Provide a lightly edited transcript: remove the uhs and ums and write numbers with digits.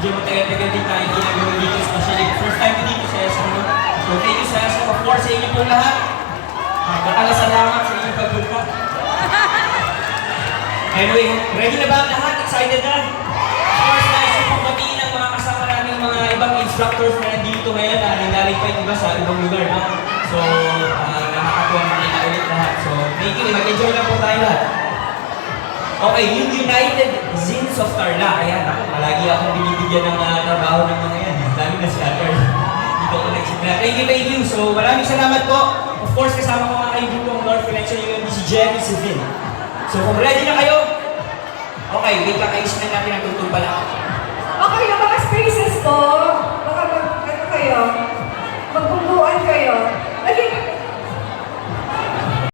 medyo matagal-tagal din tayo ginagawa dito, especially first time ko dito sa SM. So thank you sa SM, of course, sa inyo pong lahat. Salamat sa inyong pagpunta. Anyway, ready na ba ang lahat? Excited na? Of course, nice yung pagbatiin ng mga kasama namin mga ibang instructors na nandito ngayon na nanggaling pa yung iba sa ibang lugar. No? So, nakakatuwa makita ulit lahat. So, thank you. Mag-enjoy na po tayo lahat. Okay, yung United Zins of Tarlac. Ayan, ako, palagi akong binibigyan ng trabaho ng mga yan. Dami na si Atar. Dito ako nagsimula. Thank you. So, maraming salamat po. Of course, kasama ko mga kaibigan ko North Connection UMD, si Jerry, si Vin. So, kung ready na kayo, okay, wait lang, ayusin na natin ang tutong pala.